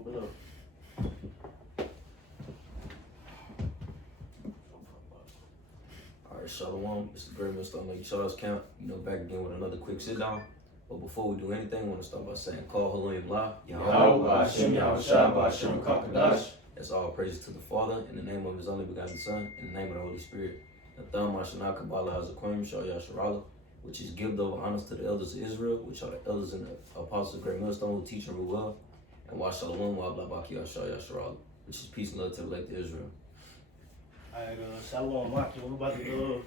Open up. Alright, Shalom. It's the great Mr. Unlucky Charles Count. Back again with another quick sit down. But before we do anything, I want to start by saying, Call Halim Blah. Yahweh Hashem Yahushua B'Hashem Kakadash. That's all praises to the Father, in the name of His only begotten Son, in the name of the Holy Spirit. Natham Mashanah Kabbalah Hazakwim Shal Yasharala, which is give over honors to the elders of Israel, which are the elders and the apostles of the great millstone who teach and rule well. And Wa Shalom Wa Blabaki Shal Yasharala, which is peace and love to the elect of Israel. Alright, Shalom, Maki. We're about to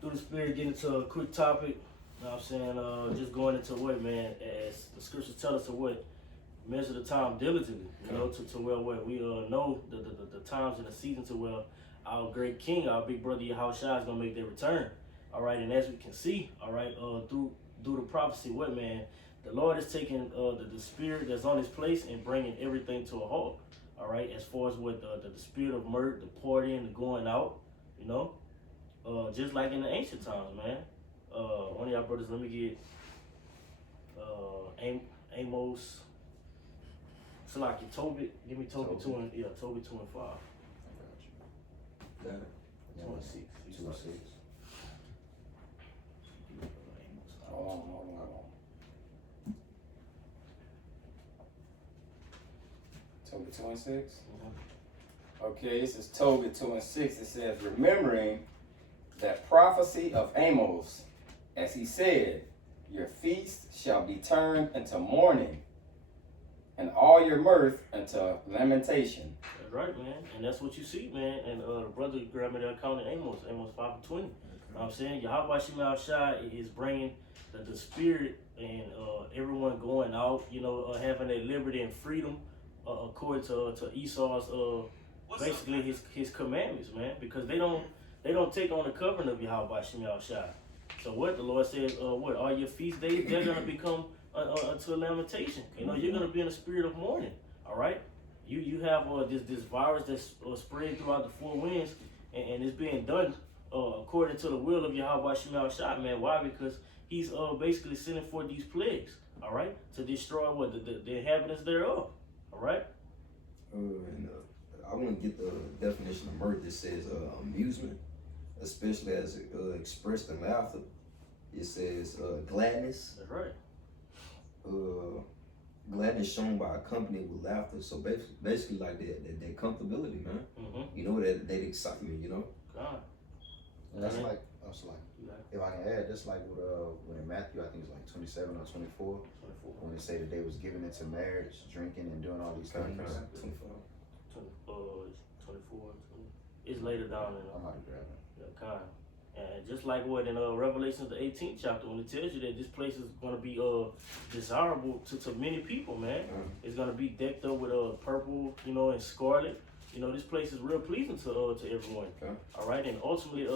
through the spirit, get into a quick topic. You know what I'm saying? Just going into what, man, as the scriptures tell us to what, measure the time diligently, to where we know the times and the seasons to where our great king, our big brother Yahushua is gonna make their return. All right, and as we can see, all right, through the prophecy, what, man, the Lord is taking the spirit that's on His place and bringing everything to a halt. All right, as far as what the spirit of mirth, the poured in, the going out, just like in the ancient times, man. One of y'all brothers, let me get Amos. So like Tobit, give me Tobit 2 and 5. I got you. Got it. 2 and 6. 2 and 6. Hold on. Tobit 2 and 6? Mm-hmm. Okay, this is Tobit 2 and 6. It says, remembering that prophecy of Amos, as he said, your feast shall be turned into mourning, and all your mirth into lamentation. That's right, man. And that's what you see, man. And the brother grabbed me that account in Amos 5 and 20. You know what I'm saying? Yahweh Shema Shai is bringing the spirit and everyone going out, having that liberty and freedom according to Esau's basically his commandments, man. Because they don't take on the covering of Yahweh Shema Shai. So what the Lord says, all your feast days, they're gonna become unto a lamentation. You're gonna be in a spirit of mourning. All right. You have this virus that's spread throughout the four winds, and it's being done according to the will of Yahweh Shema Shai, man. Why? Because He's basically sending forth these plagues, all right, to destroy the inhabitants thereof, all right. I want to get the definition of mirth that says amusement, especially as expressed in laughter. It says gladness. That's right. Gladness shown by accompanied with laughter. So basically like that comfortability, man. Mm-hmm. That excitement, God. And that's like, if I can add, that's like when in Matthew, I think it's like 27 or 24, when they say that they was giving into marriage, drinking and doing all these things. 24, 20. It's later down in I'm about to grab it. kind. And just like what in Revelation the 18th chapter, when it tells you that this place is going to be desirable to many people, man. It's going to be decked up with purple, and scarlet. This place is real pleasing to everyone. Okay. All right, and ultimately,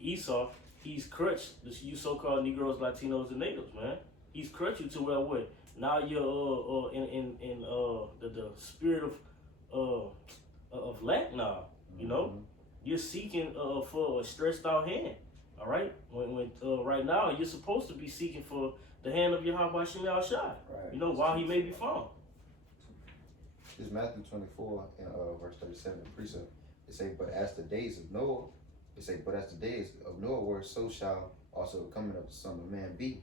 Esau, he's crushed you so-called Negroes, Latinos, and Natives, man. He's crushed you to where what? Now you're in the spirit of lack now. You're seeking for a stretched out hand. All right, when right now you're supposed to be seeking for the hand of Yahweh Shema Shai. Right. While He may be found. It's Matthew 24 and verse 37 in precept. It say, but as the days of Noah, were, so shall also the coming of the Son of Man be.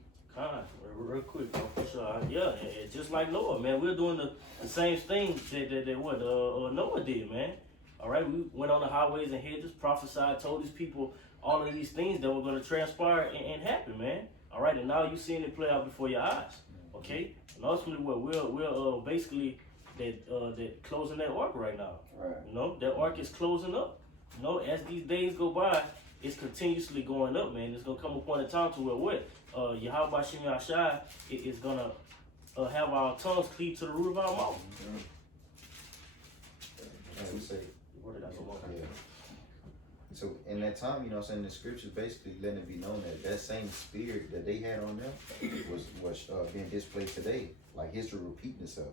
Real quick, for sure. Yeah, and just like Noah, man, we're doing the same thing that what Noah did, man. All right, we went on the highways and hedges, prophesied, told these people all of these things that were going to transpire and happen, man. All right, and now you're seeing it play out before your eyes. Okay, and ultimately, what we're basically that closing that arc right now. Right. That arc is closing up. As these days go by, it's continuously going up, man. It's gonna come upon a time to where what? Yahweh Shema Shai is gonna have our tongues cleave to the root of our mouth. And we say, Yeah. so in that time, the scriptures basically letting it be known that same spirit that they had on them was being displayed today. Like history repeating itself,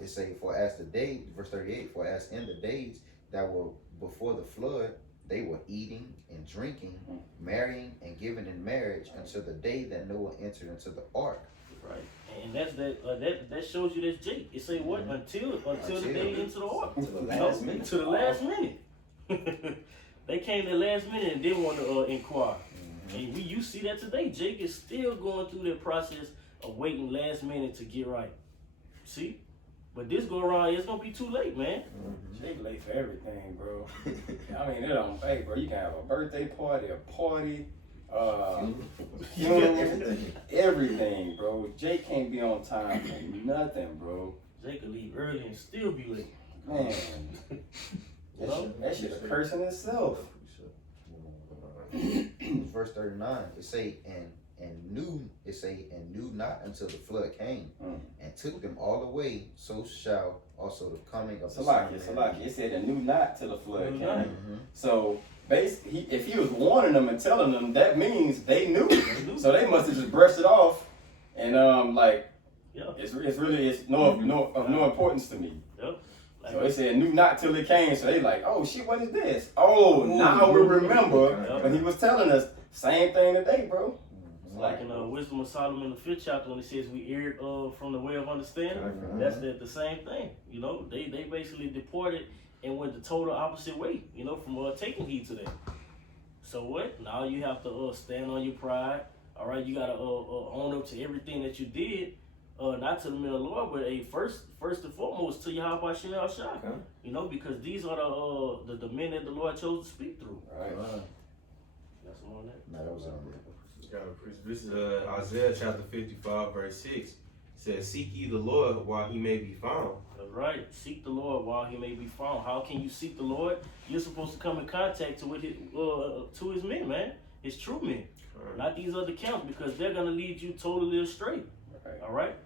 It say, for as the day, verse 38, for as in the days that were before the flood, they were eating and drinking, marrying and giving in marriage until the day that Noah entered into the ark, Right. And that's that shows you that's Jake. It say what? Until the day into the ark. To the last minute. To the last minute. They came the last minute and didn't want to inquire. And you see that today. Jake is still going through that process of waiting last minute to get right. See? But this go around, it's gonna be too late, man. Jake late for everything, bro. I mean, it don't. Hey, bro, you can have a birthday party, everything, bro. Jake can't be on time for nothing, bro. Jake can leave early and still be late. Man, that shit a curse in itself. Verse 39, it say, and knew not until the flood came and took them all away, so shall also the coming of the Son of Man. It said, and knew not till the flood came. So basically, if he was warning them and telling them, that means they knew. So they must have just brushed it off, and it's of no importance to me. Yep. So it said knew not till it came. So they like, oh shit, what is this? Oh, now we remember when he was telling us. Same thing today, bro. Like in Wisdom of Solomon, the 5th chapter, when it says we erred from the way of understanding, that's the same thing. You know, they basically departed and went the total opposite way. You know, from taking heed to that. So what? Now you have to stand on your pride. All right, you gotta own up to everything that you did. Not to the men of the Lord, but first and foremost to Yahweh Shem Shai. You know, because these are the men that the Lord chose to speak through. Right. That's on that. No, that was on there. This is Isaiah chapter 55, verse 6. It says, seek ye the Lord while he may be found. That's right. Seek the Lord while he may be found. How can you seek the Lord? You're supposed to come in contact to his men, man. His true men. Right. Not these other camps, because they're going to lead you totally astray. Right. All right?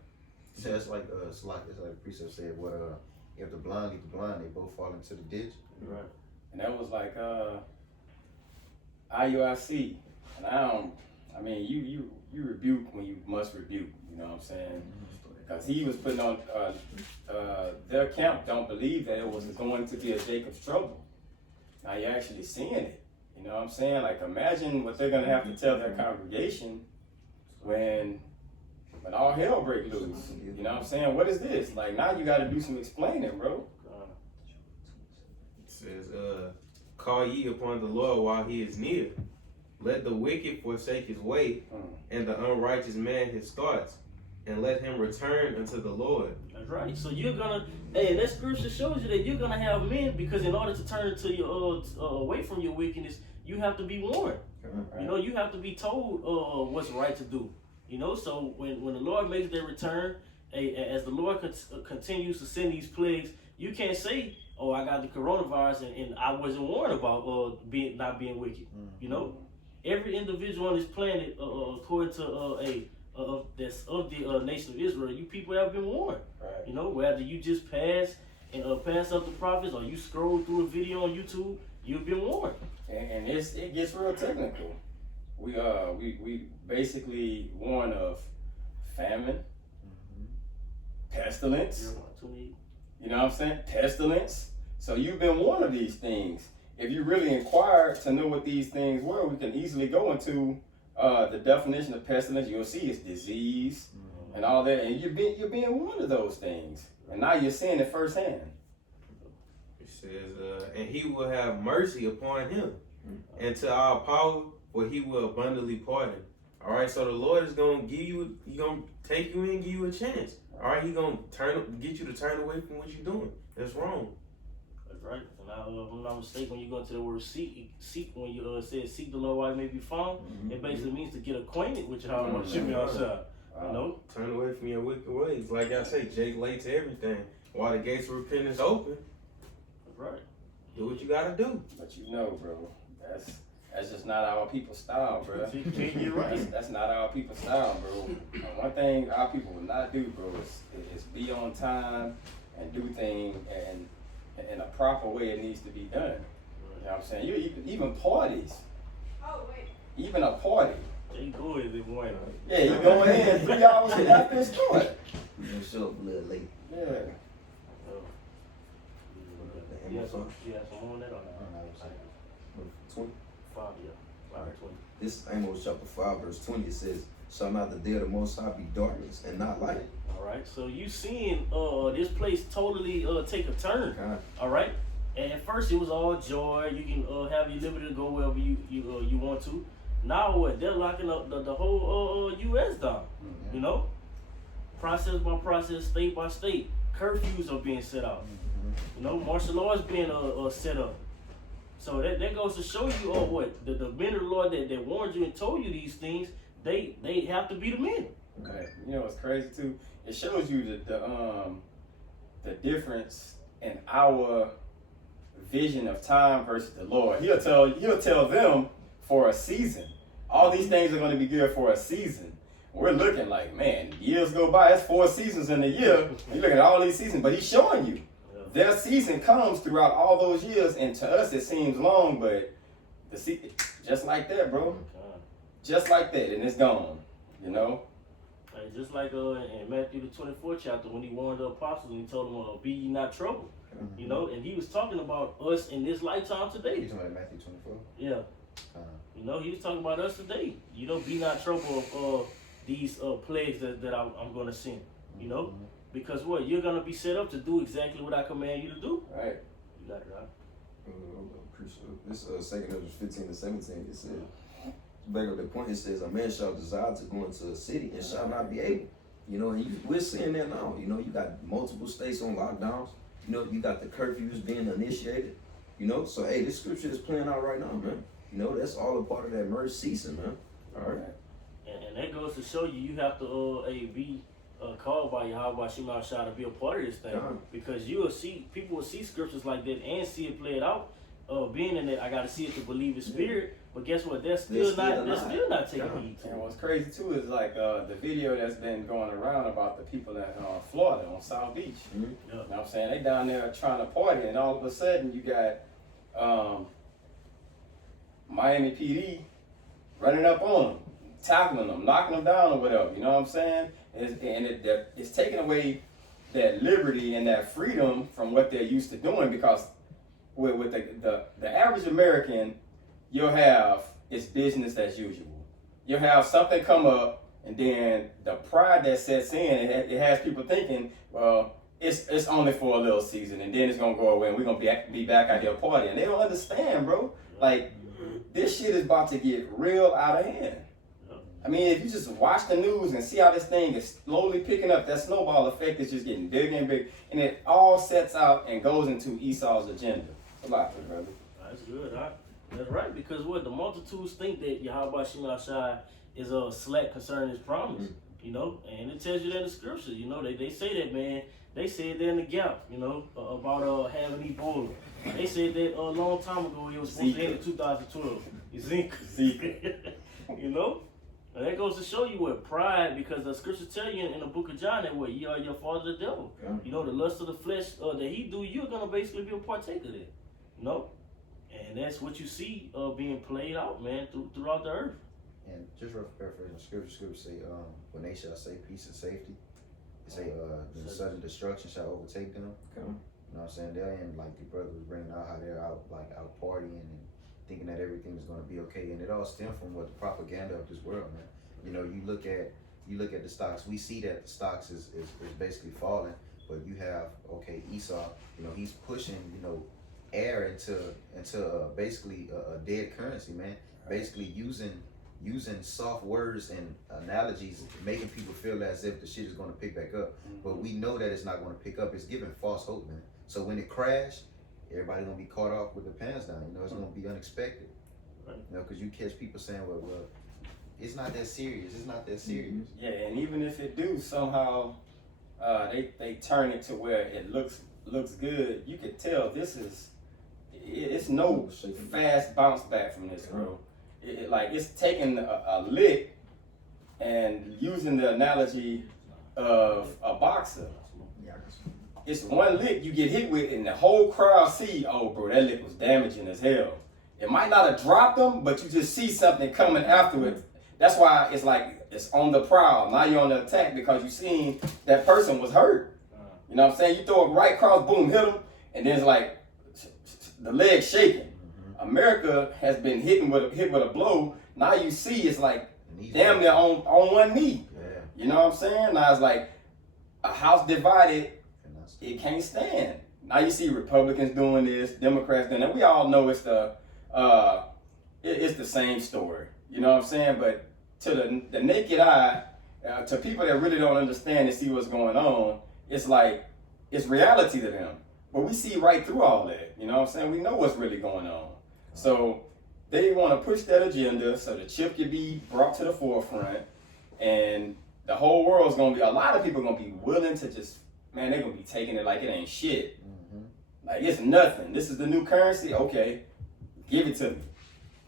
So it's like the precept said, what if the blind lead the blind, they both fall into the ditch. Right. And that was like IUIC. And you rebuke when you must rebuke, you know what I'm saying? Because he was putting on, their camp don't believe that it was going to be a Jacob's trouble. Now you're actually seeing it, you know what I'm saying? Like imagine what they're gonna have to tell their congregation when all hell breaks loose. You know what I'm saying? What is this? Like now you gotta do some explaining, bro. It says, call ye upon the Lord while he is near. Let the wicked forsake his way, and the unrighteous man his thoughts, and let him return unto the Lord. That's right. So you're gonna, that scripture shows you that you're gonna have men, because in order to turn to your away from your wickedness, you have to be warned. Right. You know, you have to be told what's right to do. You know, so when the Lord makes their return, as the Lord continues to send these plagues, you can't say, "Oh, I got the coronavirus and I wasn't warned about not being wicked." You know, every individual on this planet, according to that's of the nation of Israel, you people have been warned. Right. You know, whether you just pass up the prophets or you scroll through a video on YouTube, you've been warned. And it gets real technical. We basically warn of famine, pestilence. You know what I'm saying? Pestilence. So you've been warned of these things. If you really inquire to know what these things were, we can easily go into the definition of pestilence. You'll see it's disease and all that, and you're being warned of those things, and now you're seeing it firsthand. It says, and he will have mercy upon him, and to our power, for he will abundantly pardon. All right, so the Lord is gonna take you in and give you a chance. All right, He's gonna get you to turn away from what you're doing. That's wrong. That's right. And if I'm not mistaken, when you go into the word seek when you said seek the Lord while he may be found, it basically means to get acquainted with how much should be outside. You know? Turn away from your wicked ways. Like I say, Jake late to everything. While the gates of repentance open, That's right. do what you gotta do. But you know, bro, that's just not our people's style, bro. You can't get right. That's not our people's style, bro. One thing our people will not do, bro, is be on time and do things and in a proper way it needs to be done. You know what I'm saying? Even parties. Oh, wait. Even a party. They go in the morning. Yeah, you going in 3 hours after it started. You gonna show up a little late. Yeah. You have some on that or not? 20. 5, yeah. 5 and 20. This Amos chapter 5 verse 20, it says, shall not the day of the Most High be darkness and not light. All right, so you seeing this place totally take a turn. God. All right, and at first it was all joy. You can have your liberty to go wherever you want to. Now what? They're locking up the whole U.S. down. You know, process by process, state by state, curfews are being set out. You know, martial law is being set up. So that goes to show you what the men of the Lord that warned you and told you these things. They have to be the men. Okay. You know what's crazy too? It shows you the difference in our vision of time versus the Lord. He'll tell them for a season. All these things are going to be good for a season. We're looking like, man, years go by. It's 4 seasons in a year. You're looking at all these seasons, but he's showing you. Their season comes throughout all those years, and to us it seems long, but just like that, bro. Just like that, and it's gone. You know? Like, just like in Matthew the 24th chapter, when he warned the apostles and he told them, be ye not troubled. You know, and he was talking about us in this lifetime today. You talking about Matthew 24? Yeah. You know, he was talking about us today. You know, be not troubled of these plagues that I'm going to send. You know, because what? You're going to be set up to do exactly what I command you to do. Right. You got it right. This 2 Ezra 15 to 17, it says, back up the point, it says, a man shall desire to go into a city and shall not be able. You know, and we're seeing that now. You know, you got multiple states on lockdowns. You know, you got the curfews being initiated. You know, so hey, this scripture is playing out right now, man. You know, that's all a part of that merge season, man. All right. And that goes to show you have to be called by Yahweh Shema Shah to be a part of this thing. Because people will see scriptures like that and see it played out. Being in it, I gotta see it to believe His Spirit. But guess what? They're still not taking heed to it. And what's crazy too is like the video that's been going around about the people at Florida on South Beach. You know what I'm saying? They down there trying to party, and all of a sudden you got Miami PD running up on them, tackling them, knocking them down or whatever. You know what I'm saying? It's taking away that liberty and that freedom from what they're used to doing, because with the average American, you'll have it's business as usual. You'll have something come up, and then the pride that sets in, it has people thinking, well, it's only for a little season, and then it's gonna go away, and we're gonna be back out here partying. And they don't understand, bro. Like, this shit is about to get real out of hand. I mean, if you just watch the news and see how this thing is slowly picking up, that snowball effect is just getting bigger and bigger, and it all sets out and goes into Esau's agenda. A lot, brother. That's good, huh? That's right, because what the multitudes think that Yahweh Shema Shai is slack concerning His promise, you know, and it tells you that in the scripture, you know, they say that, man. They said that in the gap, you know, about having Ebola. They said that a long time ago it was supposed to end in 2012. Zika. You know, and that goes to show you what pride, because the scripture tell you in the book of John that what ye are your father the devil. You know, the lust of the flesh that he do, you're gonna basically be a partaker of it. You know. And that's what you see being played out, man, throughout the earth. And just paraphrasing the scripture say, when they shall say peace and safety, they say, the sudden destruction shall overtake them. You know what I'm saying? They're in, like the brother was bringing out, how they're out partying and thinking that everything is going to be okay. And it all stems from what the propaganda of this world, man. You know, you look at the stocks, we see that the stocks is basically falling, but you have, Esau, you know, he's pushing, you know, air into basically a dead currency, man. Basically using soft words and analogies, making people feel as if the shit is going to pick back up. But we know that it's not going to pick up. It's giving false hope, man. So when it crashed, everybody gonna be caught off with their pants down. You know, it's gonna be unexpected. You know, because you catch people saying, well, it's not that serious. It's not that serious. Yeah, and even if it do, somehow they turn it to where it looks good. You could tell it's no fast bounce back from this, bro. It's taking a lick, and using the analogy of a boxer. It's one lick you get hit with, and the whole crowd see, oh, bro, that lick was damaging as hell. It might not have dropped them, but you just see something coming after it. That's why it's like it's on the prowl. Now you're on the attack because you seen that person was hurt. You know what I'm saying? You throw it right across, boom, hit him, and then it's like the leg shaking. America has been hit with a blow. Now you see it's like damn near on one knee. Yeah. You know what I'm saying? Now it's like a house divided, it can't stand. Now you see Republicans doing this, Democrats doing that. We all know it's the same story. You know what I'm saying? But to the naked eye, to people that really don't understand and see what's going on, it's like it's reality to them. But we see right through all that. You know what I'm saying? We know what's really going on. So they want to push that agenda so the chip can be brought to the forefront, and the whole world's gonna be, a lot of people are gonna be willing to just, man, they're gonna be taking it like it ain't shit. Like it's nothing. This is the new currency. Okay, give it to me.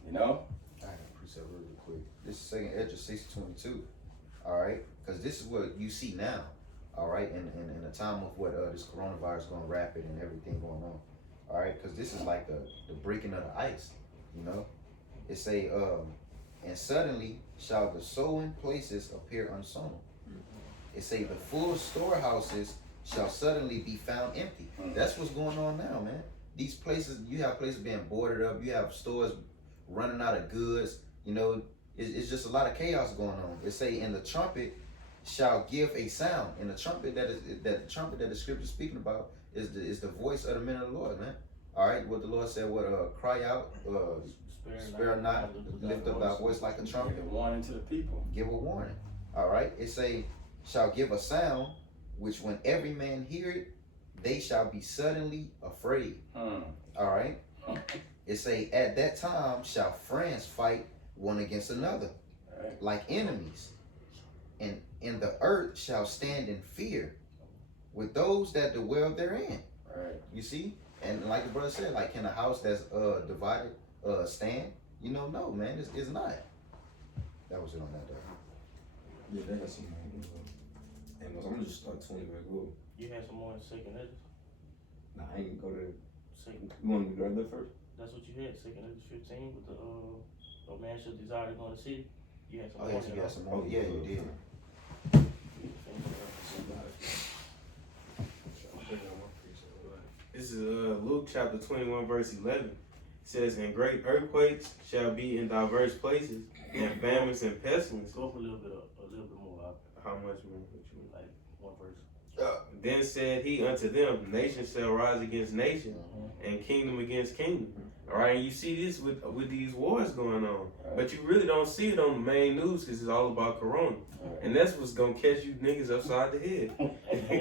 You know. I got a precept really quick. This is 2nd Ezra 6:22. All right, because this is what you see now. All right, in the time of what this coronavirus going rapid and everything going on. All right, because this is like the breaking of the ice. You know, it say, and suddenly shall the sowing places appear unsown. It say the full storehouses shall suddenly be found empty. That's what's going on now, man. These places, you have places being boarded up, you have stores running out of goods, you know, it's just a lot of chaos going on. It say, and the trumpet shall give a sound. And the trumpet that the scripture is speaking about is the voice of the men of the Lord, man. All right, what the Lord said, cry out, spare not, lift up thy voice like a trumpet. Give a warning to the people. Give a warning. All right, it say, shall give a sound, which when every man hear it, they shall be suddenly afraid. All right. It say, at that time shall friends fight one against another, like enemies, and in the earth shall stand in fear with those that dwell therein. Right. You see, and like the brother said, like, can a house that's divided stand? You know, no, man, it's not. That was it on that though. Yeah, they got some more. I'm gonna just start 20 back up. You had some more in 2nd Ezra? Nah, I ain't go to. Second. You want me to grab that first? That's what you had, 2nd Ezra 15 with the a man should desire to go in the city. You had some Oh more. yes, you got some more. Yeah, you did. This is Luke chapter 21, verse 11. It says, and great earthquakes shall be in diverse places, and famines and pestilence. Go up a little bit more. How much more? Like one verse. Then said he unto them, nation shall rise against nation, and kingdom against kingdom. All right, and you see this with these wars going on, but you really don't see it on the main news because it's all about Corona, and that's what's gonna catch you niggas upside the head. And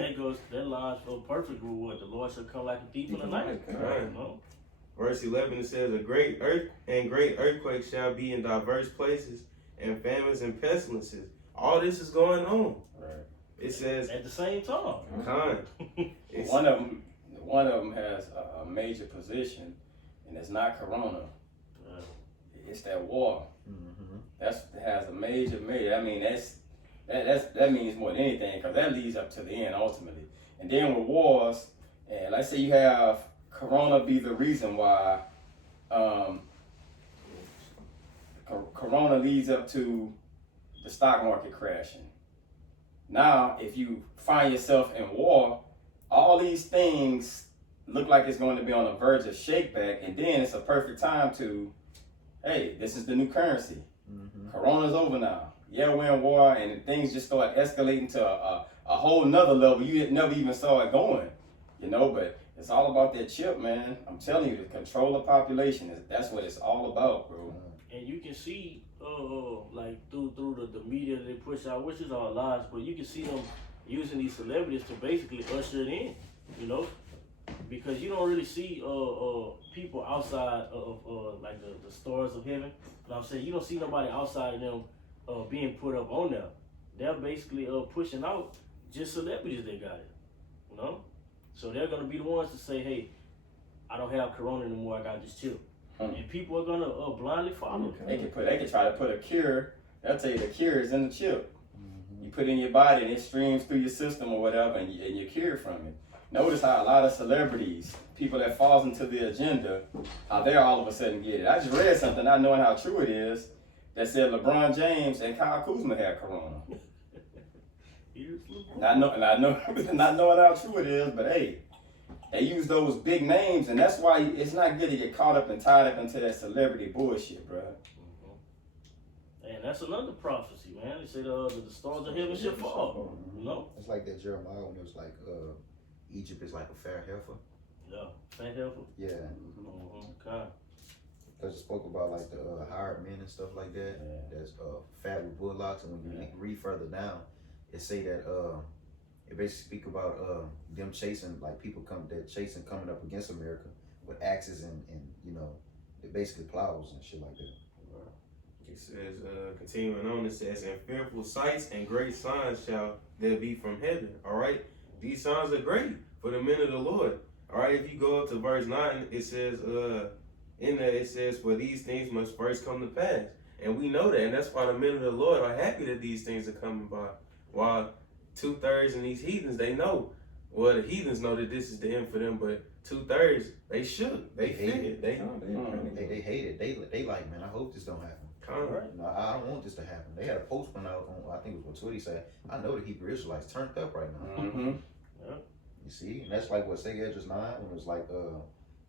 that lines so perfect with what the Lord shall come like a thief in the night. Right. You know? Verse 11 it says, great earthquakes shall be in diverse places, and famines and pestilences. All this is going on. Right. It says at the same time. One of them has a major position, and it's not Corona. It's that war. That has a major. I mean, that means more than anything, because that leads up to the end ultimately. And then with wars, and let's say you have Corona be the reason why Corona leads up to the stock market crashing. Now, if you find yourself in war, all these things look like it's going to be on the verge of shakeback, and then it's a perfect time to, hey, this is the new currency. Corona's over now. Yeah, we're in war, and things just start escalating to a whole nother level. You never even saw it going, you know, but it's all about that chip, man. I'm telling you, to control the population, that's what it's all about, bro. And you can see, like through the media they push out, which is all lies, but you can see them using these celebrities to basically usher it in, you know, because you don't really see people outside of like the stars of heaven. You know what I'm saying? You don't see nobody outside of them being put up on there. They're basically pushing out just celebrities that got it, you know. So they're gonna be the ones to say, hey, I don't have Corona anymore, I got this chip. And people are gonna blindly follow. They can try to put a cure. They'll tell you the cure is in the chip. You put it in your body and it streams through your system or whatever, and you're cured from it. Notice how a lot of celebrities, people that falls into the agenda, how they all of a sudden get it. I just read something, not knowing how true it is, that said LeBron James and Kyle Kuzma had Corona. Not knowing how true it is, but hey, they use those big names, and that's why it's not good to get caught up and tied up into that celebrity bullshit, bro. And that's another prophecy, man. They said the stars of heaven should fall. You know? It's like that Jeremiah when it was like Egypt is like a fair heifer. Yeah, fat heifer. Yeah. Okay. Because it spoke about like the hired men and stuff like that. That's fat with bullocks, and when you read further down, it say that it basically speak about them chasing, like people coming up against America with axes and you know, they basically plows and shit like that. It says, continuing on, it says, and fearful sights and great signs shall there be from heaven. All right, these signs are great for the men of the Lord. All right, if you go up to verse 9, it says, in there it says, for these things must first come to pass. And we know that, and that's why the men of the Lord are happy that these things are coming by. While 2/3 in these heathens, they know. Well, the heathens know that this is the end for them, but 2/3, they shook. They fear it. They hate it. They like, man, I hope this don't happen. Right. No, I don't want this to happen. They had a post one out on, I think it was what Twitty said. I know the Hebrew Israelites turned up right now. You see, and that's like what Second Esdras 9 when it was like,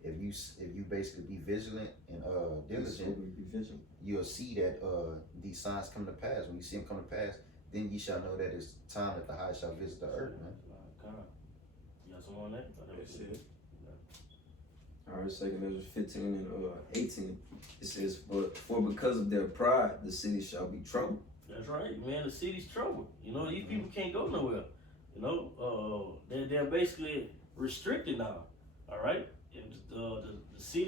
if you basically be vigilant and diligent, you'll see that these signs come to pass. When you see them come to pass, then you shall know that it's time that the high shall visit the earth, man. You got some on that? That's it. All right, 2 Esdras 15 and 18. It says, for because of their pride, the city shall be troubled. That's right, man. The city's troubled. You know, these people can't go nowhere. You know, they're basically restricted now. All right, and the city